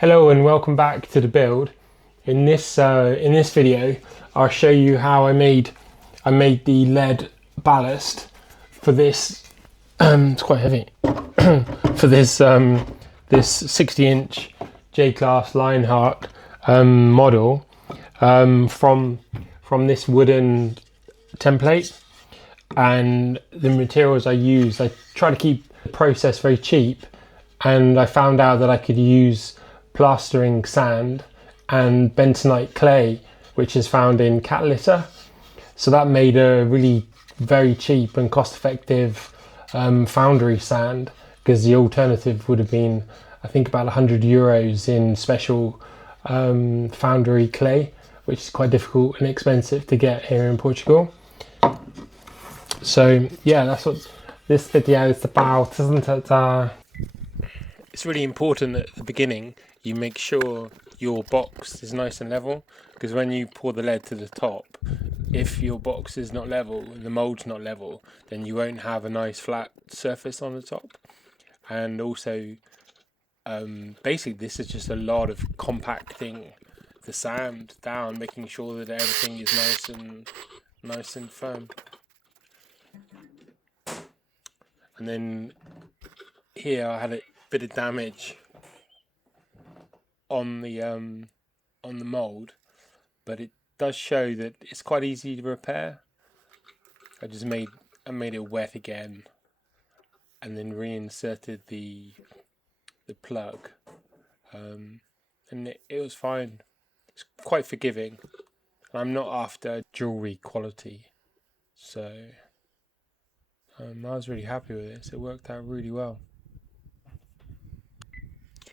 Hello and welcome back to the build. In this video, I'll show you how I made the lead ballast for this. It's quite heavy for this this 60-inch J-class Lionheart model from this wooden template. And the materials I used, I try to keep the process very cheap, and I found out that I could use plastering sand and bentonite clay, which is found in cat litter. So that made a really very cheap and cost-effective Foundry sand, because the alternative would have been, I think, about €100 in special Foundry clay, which is quite difficult and expensive to get here in Portugal. So yeah, that's what this video is about, isn't it? It's really important at the beginning you make sure your box is nice and level, because when you pour the lead to the top, if your box is not level and the mould's not level, then you won't have a nice flat surface on the top. And also basically this is just a lot of compacting the sand down, making sure that everything is nice and firm. And then here I had a bit of damage on the mould, but it does show that it's quite easy to repair. I made it wet again, and then reinserted the plug, and it was fine. It's quite forgiving. I'm not after jewelry quality, so I was really happy with this. It worked out really well.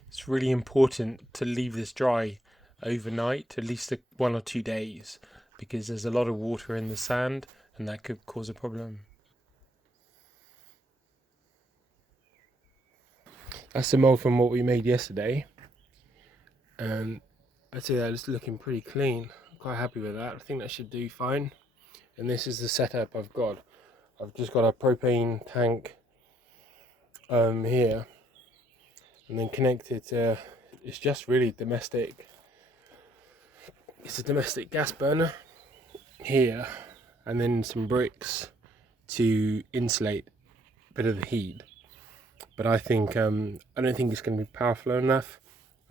It's really important to leave this dry overnight, at least 1 or 2 days, because there's a lot of water in the sand and that could cause a problem. That's the mold from what we made yesterday, and I'd say that it's looking pretty clean. I'm quite happy with that. I think that should do fine. And this is the setup I've got. I've just got a propane tank here, and then connected to, it's just really domestic. It's a domestic gas burner here, and then some bricks to insulate a bit of the heat. But I think I don't think it's going to be powerful enough.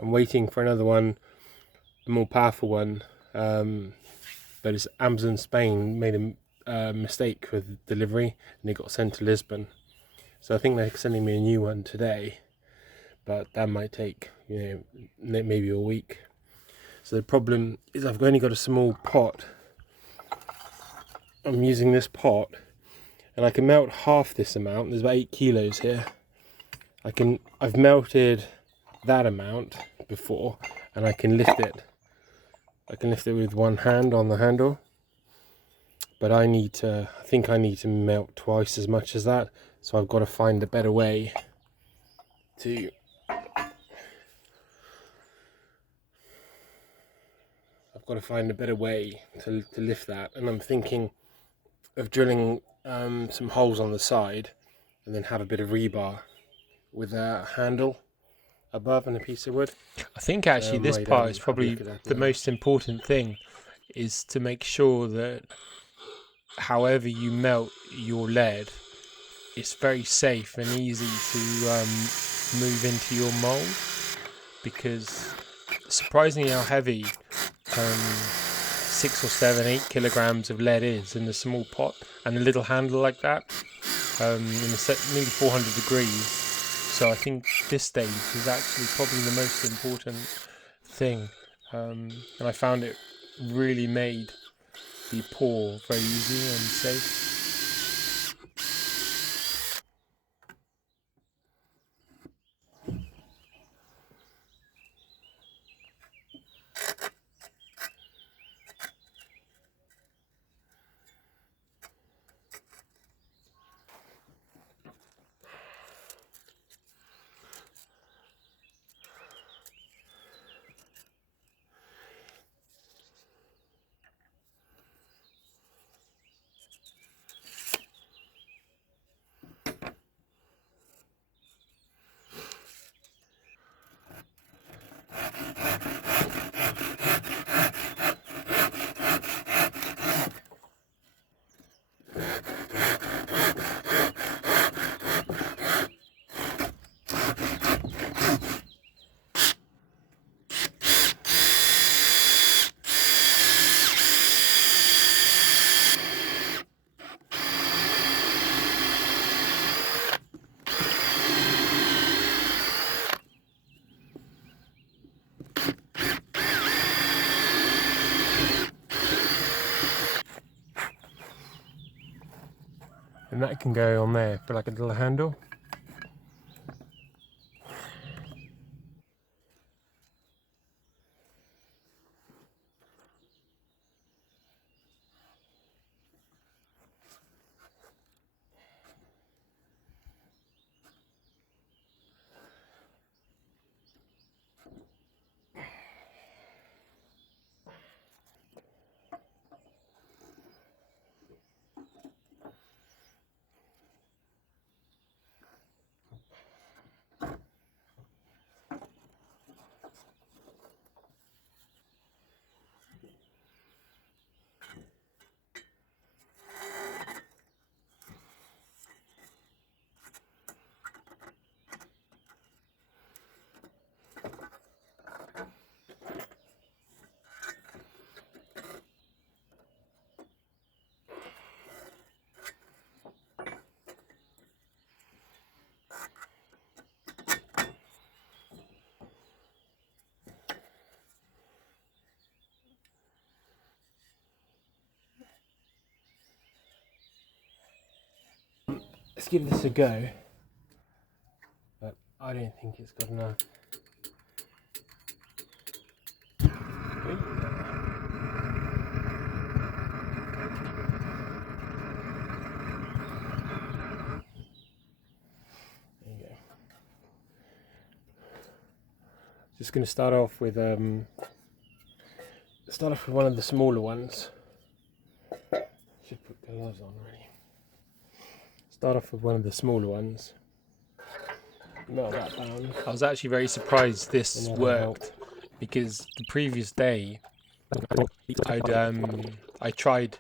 I'm waiting for another one, a more powerful one. But it's Amazon Spain made a mistake with delivery, and it got sent to Lisbon. So I think they're sending me a new one today, but that might take, maybe a week. So the problem is I've only got a small pot. I'm using this pot, and I can melt half this amount. There's about 8 kilos here. I've melted that amount before, and I can lift it. I can lift it with one hand on the handle, but I think I need to melt twice as much as that. So I've got to find a better way to lift that, and I'm thinking of drilling some holes on the side, and then have a bit of rebar with a handle above and a piece of wood. I think actually this part is probably the most important thing, is to make sure that however you melt your lead, it's very safe and easy to move into your mould, because surprisingly how heavy 6 or 7, 8 kilograms of lead is in a small pot, and a little handle like that, nearly 400 degrees. So I think this stage is actually probably the most important thing, and I found it really made the pour very easy and safe. and that can go on there for like a little handle. Let's give this a go, but I don't think it's got enough. There you go. Just going to start off with one of the smaller ones. Should put gloves on really. Start off with one of the smaller ones. Melt that down. I was actually very surprised this worked because the previous day I tried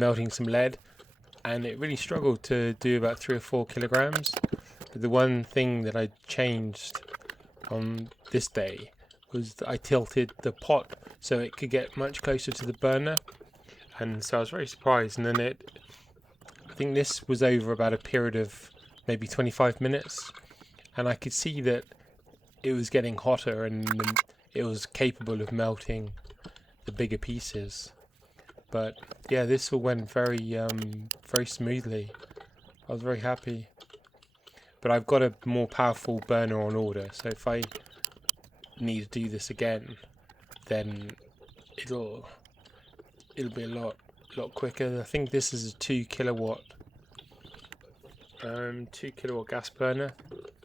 melting some lead and it really struggled to do about 3 or 4 kilograms. But the one thing that I changed on this day was that I tilted the pot so it could get much closer to the burner, and so I was very surprised. And then I think this was over about a period of maybe 25 minutes, and I could see that it was getting hotter and it was capable of melting the bigger pieces. But yeah, this all went very smoothly. I was very happy. But I've got a more powerful burner on order, so if I need to do this again, then it'll be a lot quicker. I think this is a 2 kilowatt gas burner,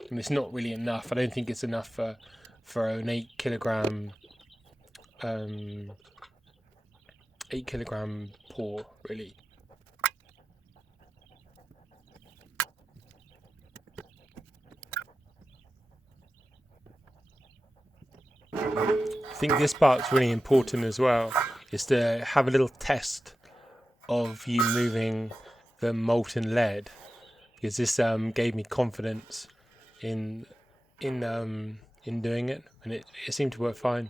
and it's not really enough. I don't think it's enough for an 8 kilogram pour really. I think this part's really important as well, is to have a little test of you moving the molten lead, because this gave me confidence in doing it, and it seemed to work fine.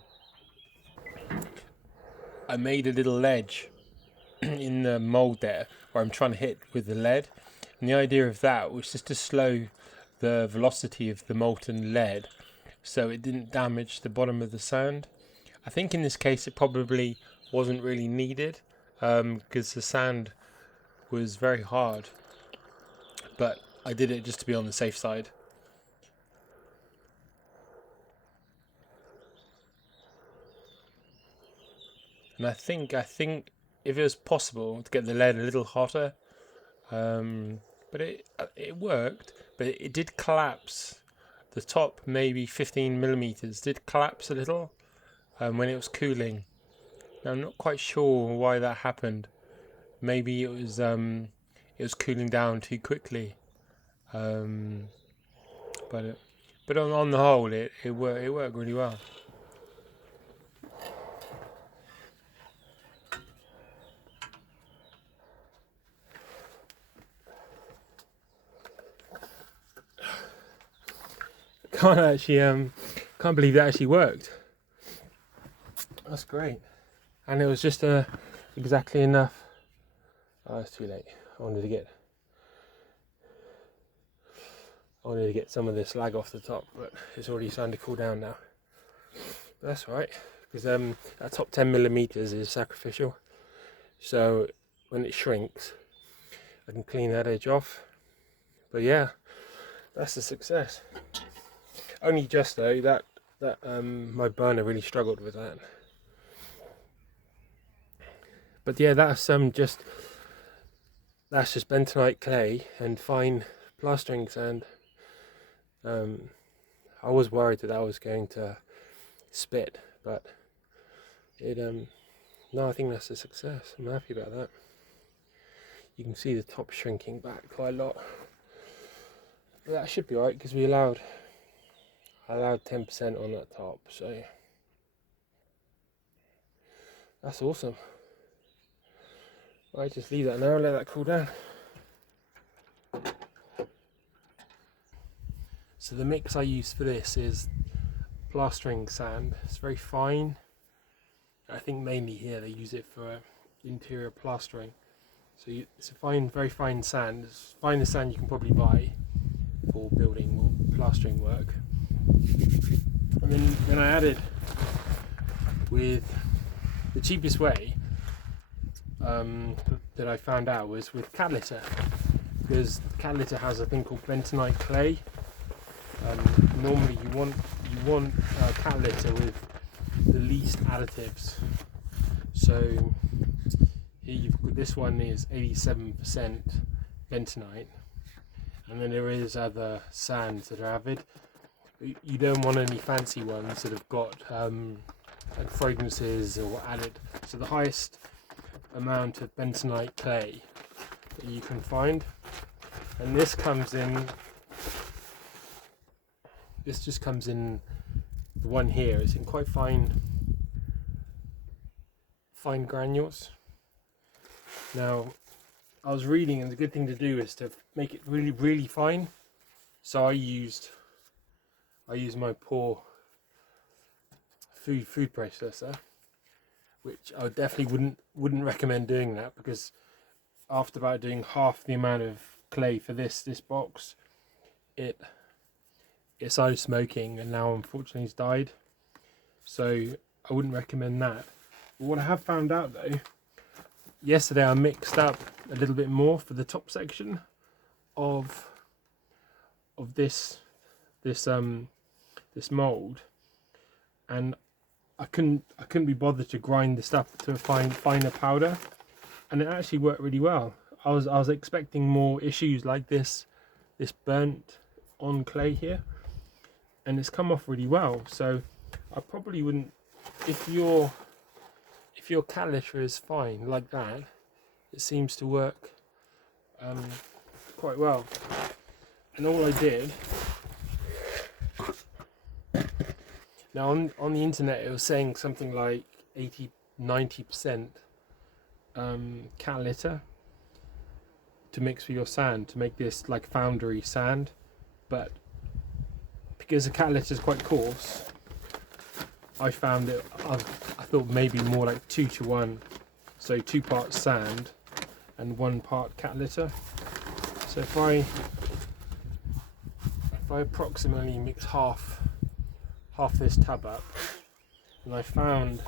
I made a little ledge in the mould there where I'm trying to hit with the lead, and the idea of that was just to slow the velocity of the molten lead so it didn't damage the bottom of the sand. I think in this case it probably wasn't really needed because the sand was very hard, but I did it just to be on the safe side. And I think if it was possible to get the lead a little hotter, but it worked, but it did collapse. The top, maybe 15 millimeters, did collapse a little when it was cooling. Now, I'm not quite sure why that happened. Maybe it was cooling down too quickly. But on the whole, it worked really well. Can't believe that actually worked. That's great. And it was just exactly enough. Oh, it's too late. I wanted to get some of this slag off the top, but it's already starting to cool down now. But that's right, because that top 10 millimeters is sacrificial. So when it shrinks, I can clean that edge off. But yeah, that's a success. Only just though that my burner really struggled with that. But yeah, that's just bentonite clay and fine plastering sand. I was worried that I was going to spit, but it no, I think that's a success. I'm happy about that. You can see the top shrinking back quite a lot, but that should be alright because I allowed 10% on that top, so that's awesome. I just leave that now, let that cool down. So the mix I use for this is plastering sand. It's very fine. I think mainly here they use it for interior plastering. So it's a fine, very fine sand. It's the finest sand you can probably buy for building or plastering work. And then I added with the cheapest way that I found out was with cat litter, because cat litter has a thing called bentonite clay. Normally you want cat litter with the least additives. So here you've got, this one is 87% bentonite, and then there is other sands that are added. You don't want any fancy ones that have got like fragrances or added. So the highest amount of bentonite clay that you can find, and this just comes in the one here. It's in quite fine granules. Now I was reading, and the good thing to do is to make it really, really fine. So I used my poor food processor, which I definitely wouldn't recommend doing that, because after about doing half the amount of clay for this box, it started smoking, and now unfortunately it's died. So I wouldn't recommend that. But what I have found out though, yesterday I mixed up a little bit more for the top section of this mould, and I couldn't be bothered to grind this up to a finer powder, and it actually worked really well. I was expecting more issues like this burnt on clay here, and it's come off really well. So I probably wouldn't, if your cat litter is fine like that, it seems to work quite well. And all I did, now on the internet it was saying something like 80-90% cat litter to mix with your sand to make this like Foundry sand, but because the cat litter is quite coarse, I found that I thought maybe more like 2 to 1, so 2 parts sand and 1 part cat litter. So if I approximately mix half this tub up, and I found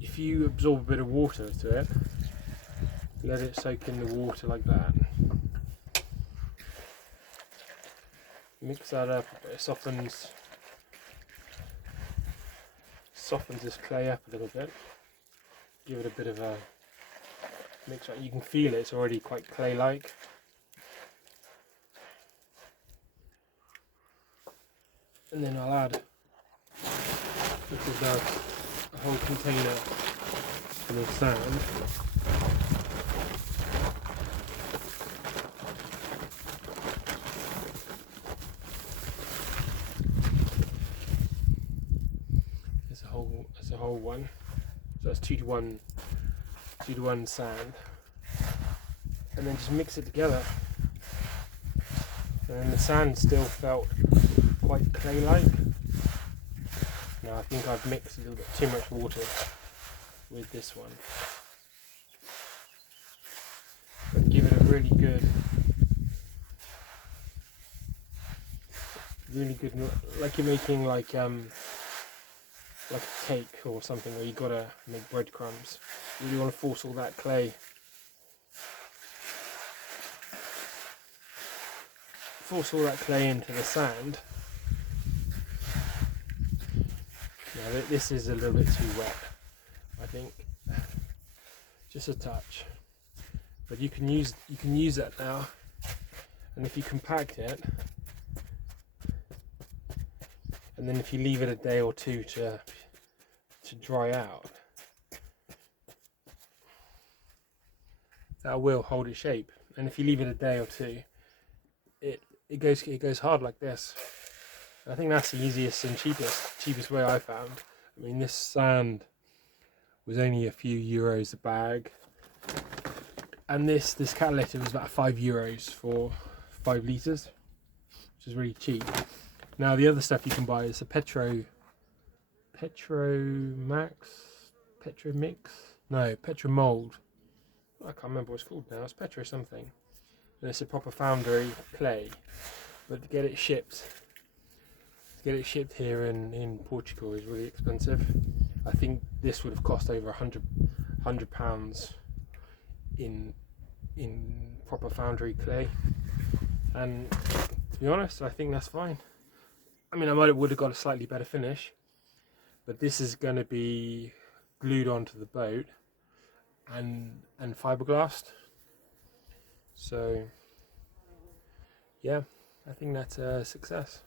if you absorb a bit of water to it, let it soak in the water like that, mix that up, it softens this clay up a little bit, give it a bit of a mix. You can feel it's already quite clay-like. And then I'll add a whole container full of sand. There's a whole one. So that's 2 to 1 sand. And then just mix it together. And then the sand still felt quite clay-like. Now I think I've mixed a little bit too much water with this one. But give it a really good, like you're making like a cake or something where you gotta make breadcrumbs. You really want to force all that clay force all that clay into the sand. Now this is a little bit too wet, I think, just a touch. But you can use that now, and if you compact it, and then if you leave it a day or two to dry out, that will hold its shape. And if you leave it a day or two, it goes hard like this. I think that's the easiest and cheapest way I found. I mean, this sand was only a few euros a bag, and this catalytic was about €5 for 5 litres, which is really cheap. Now the other stuff you can buy is a Petro mould. I can't remember what it's called now. It's Petro something, and it's a proper Foundry clay. But to get it shipped here in Portugal is really expensive. I think this would have cost over £100 in proper Foundry clay, and to be honest, I think that's fine. I mean, would have got a slightly better finish, but this is going to be glued onto the boat and fiberglassed. So yeah, I think that's a success.